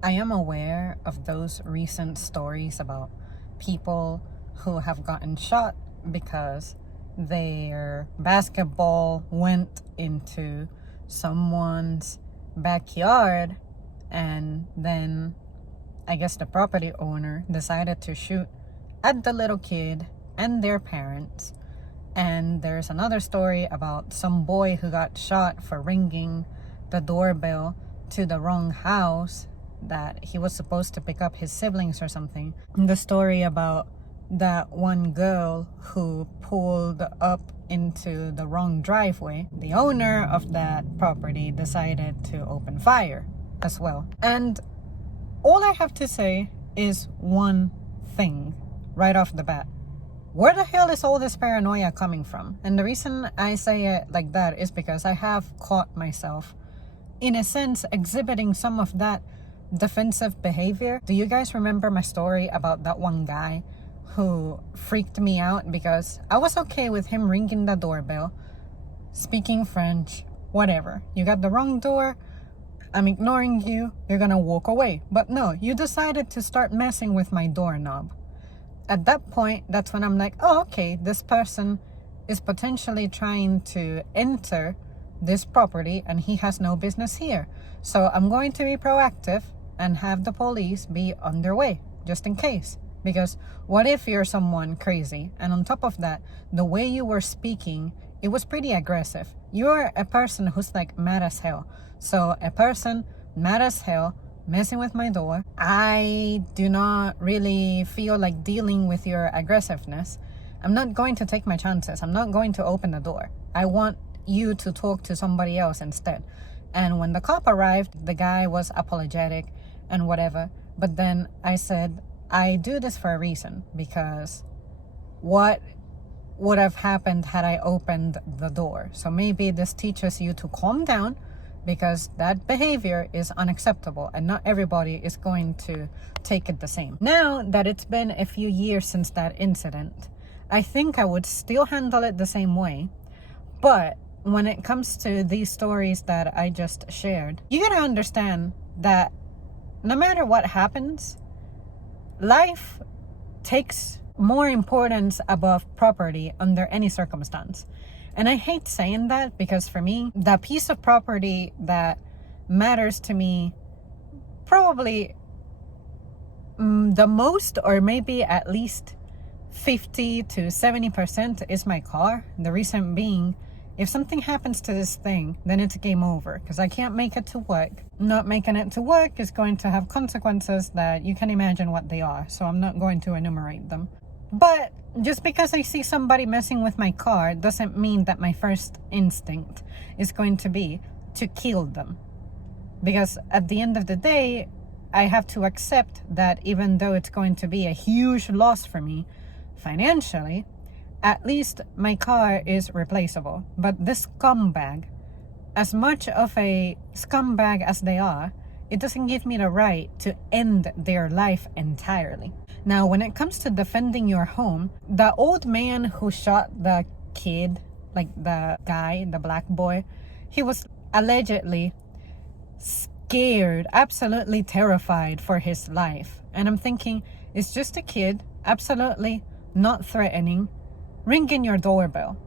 I am aware of those recent stories about people who have gotten shot because their basketball went into someone's backyard, and then I guess the property owner decided to shoot at the little kid and their parents. And there's another story about some boy who got shot for ringing the doorbell to the wrong house, that he was supposed to pick up his siblings or something. The story about that one girl who pulled up into the wrong driveway. The owner of that property decided to open fire as well. And all I have to say is one thing right off the bat. Where the hell is all this paranoia coming from? And the reason I say it like that is because I have caught myself, in a sense, exhibiting some of that defensive behavior. Do you guys remember my story about that one guy who freaked me out because I was okay with him ringing the doorbell, speaking French, whatever. You got the wrong door, I'm ignoring you, you're gonna walk away. But no, you decided to start messing with my doorknob. At that point, that's when I'm like, oh, okay, this person is potentially trying to enter this property and he has no business here. So I'm going to be proactive and have the police be on their way, just in case. Because what if you're someone crazy? And on top of that, the way you were speaking, it was pretty aggressive. You're a person who's like mad as hell. So a person mad as hell, messing with my door, I do not really feel like dealing with your aggressiveness. I'm not going to take my chances. I'm not going to open the door. I want you to talk to somebody else instead. And when the cop arrived, the guy was apologetic and whatever. But then I said, I do this for a reason, because what would have happened had I opened the door? So maybe this teaches you to calm down, because that behavior is unacceptable and not everybody is going to take it the same. Now that it's been a few years since that incident, I think I would still handle it the same way. But when it comes to these stories that I just shared, you gotta understand that no matter what happens, life takes more importance above property under any circumstance. And I hate saying that, because for me, the piece of property that matters to me probably the most, or maybe at least 50 to 70% is my car. The reason being, if something happens to this thing, then it's game over, because I can't make it to work. Not making it to work is going to have consequences that you can imagine what they are, so I'm not going to enumerate them. But just because I see somebody messing with my car doesn't mean that my first instinct is going to be to kill them. Because at the end of the day, I have to accept that even though it's going to be a huge loss for me financially, at least my car is replaceable. But this scumbag, as much of a scumbag as they are, it doesn't give me the right to end their life entirely. Now, when it comes to defending your home, the old man who shot the kid, like the guy, the black boy, he was allegedly scared, absolutely terrified for his life. And I'm thinking, it's just a kid, absolutely not threatening, ringing your doorbell.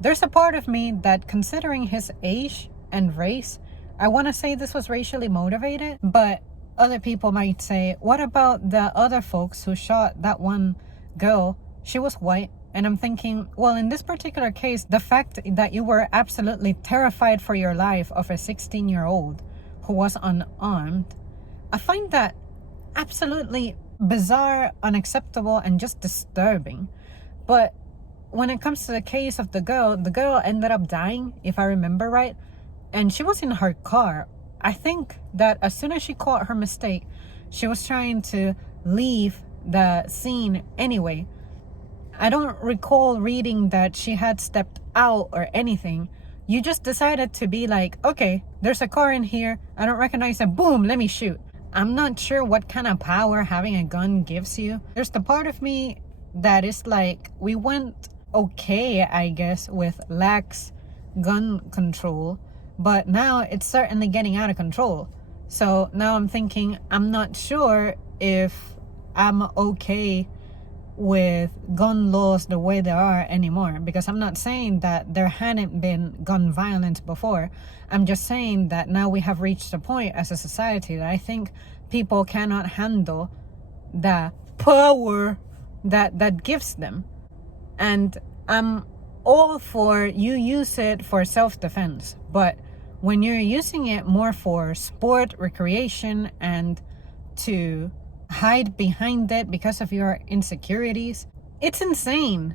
There's a part of me that, considering his age and race, I want to say this was racially motivated, but other people might say, what about the other folks who shot that one girl? She was white. And I'm thinking, well, in this particular case, the fact that you were absolutely terrified for your life of a 16-year-old who was unarmed, I find that absolutely bizarre, unacceptable, and just disturbing. But when it comes to the case of the girl ended up dying, if I remember right, and she was in her car. I think that as soon as she caught her mistake, she was trying to leave the scene anyway. I don't recall reading that she had stepped out or anything. You just decided to be like, okay, there's a car in here, I don't recognize it, boom, let me shoot. I'm not sure what kind of power having a gun gives you. There's the part of me that is like, we went okay, I guess, with lax gun control, but now it's certainly getting out of control. So now I'm thinking, I'm not sure if I'm okay with gun laws the way they are anymore, because I'm not saying that there hadn't been gun violence before. I'm just saying that now we have reached a point as a society that I think people cannot handle the power that gives them. And I'm all for you use it for self-defense, but when you're using it more for sport, recreation, and to hide behind it because of your insecurities, it's insane.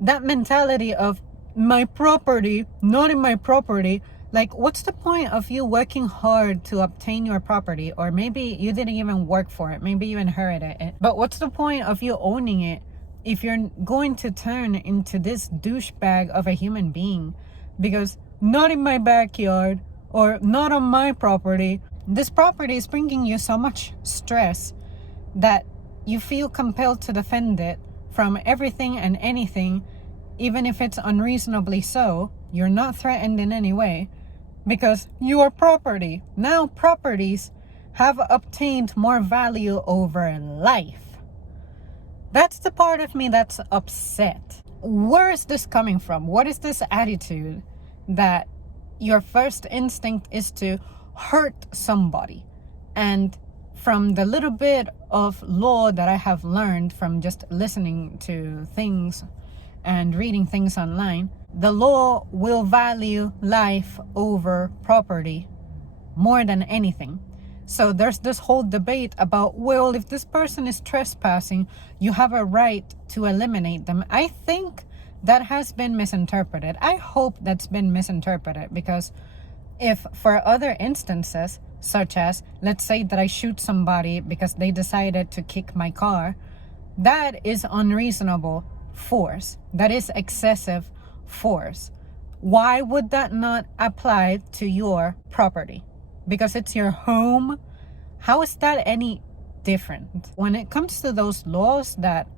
That mentality of my property, not in my property. Like, what's the point of you working hard to obtain your property? Or maybe you didn't even work for it, maybe you inherited it, but what's the point of you owning it if you're going to turn into this douchebag of a human being? Because not in my backyard, or not on my property. This property is bringing you so much stress that you feel compelled to defend it from everything and anything, even if it's unreasonably so. You're not threatened in any way because your property. Now properties have obtained more value over life. That's the part of me that's upset. Where is this coming from? What is this attitude that your first instinct is to hurt somebody? And from the little bit of law that I have learned from just listening to things and reading things online, the law will value life over property more than anything. So there's this whole debate about, well, if this person is trespassing, you have a right to eliminate them. I think that has been misinterpreted. I hope that's been misinterpreted, because if for other instances, such as, let's say that I shoot somebody because they decided to kick my car, that is unreasonable force. That is excessive force. Why would that not apply to your property? Because it's your home? How is that any different? When it comes to those laws that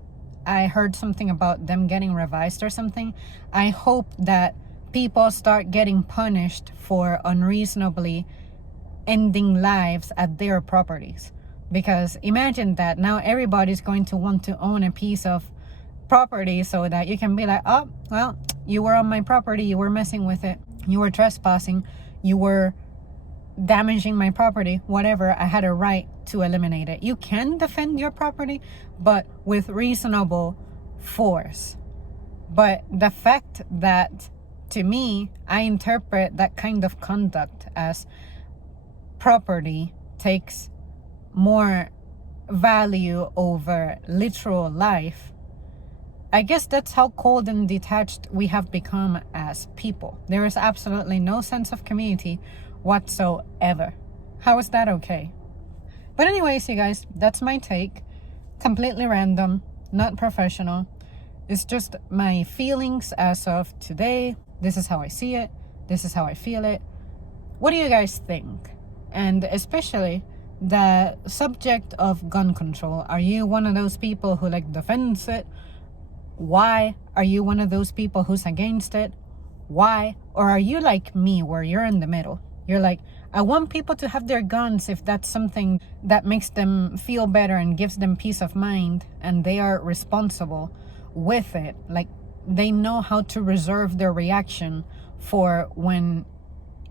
I heard something about them getting revised or something, I hope that people start getting punished for unreasonably ending lives at their properties. Because imagine that now everybody's going to want to own a piece of property so that you can be like, oh, well, you were on my property, you were messing with it, you were trespassing, you were damaging my property, whatever, I had a right to eliminate it. You can defend your property, but with reasonable force. But the fact that, to me, I interpret that kind of conduct as property takes more value over literal life, I guess that's how cold and detached we have become as people. There is absolutely no sense of community whatsoever. How is that okay? But anyways, you guys, that's my take. Completely random, not professional. It's just my feelings as of today. This is how I see it. This is how I feel it. What do you guys think? And especially the subject of gun control. Are you one of those people who defends it? Why? Are you one of those people who's against it? Why? Or are you like me, where you're in the middle? You're like, I want people to have their guns if that's something that makes them feel better and gives them peace of mind, and they are responsible with it. Like, they know how to reserve their reaction for when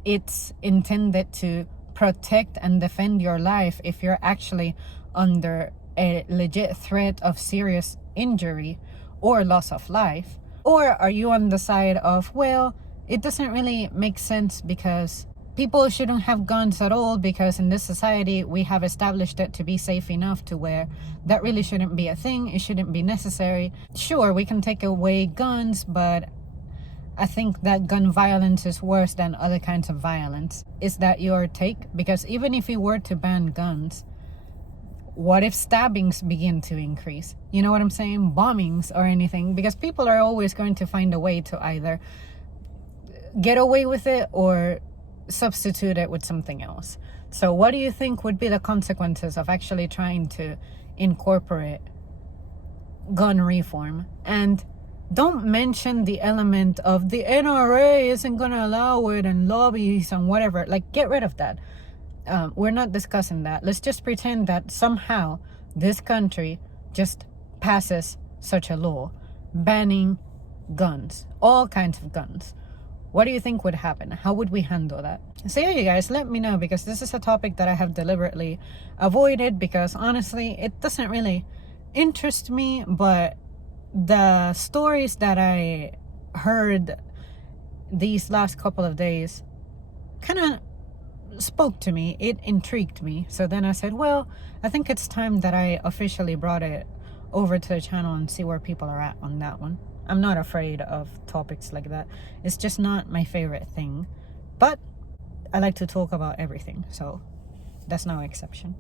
it's intended to protect and defend your life if you're actually under a legit threat of serious injury or loss of life. Or are you on the side of, well, it doesn't really make sense because people shouldn't have guns at all, because in this society we have established it to be safe enough to where that really shouldn't be a thing, it shouldn't be necessary. Sure, we can take away guns, but I think that gun violence is worse than other kinds of violence. Is that your take? Because even if we were to ban guns, what if stabbings begin to increase? You know what I'm saying? Bombings or anything. Because people are always going to find a way to either get away with it or substitute it with something else. So what do you think would be the consequences of actually trying to incorporate gun reform? And don't mention the element of the NRA isn't going to allow it and lobbies and whatever. Like, get rid of that. we're not discussing that. Let's just pretend that somehow this country just passes such a law banning guns, all kinds of guns. What do you think would happen? How would we handle that? So yeah, you guys, let me know, because this is a topic that I have deliberately avoided, because honestly, it doesn't really interest me. But the stories that I heard these last couple of days kind of spoke to me. It intrigued me. So then I said, well, I think it's time that I officially brought it over to the channel and see where people are at on that one. I'm not afraid of topics like that. It's just not my favorite thing. But I like to talk about everything, so that's no exception.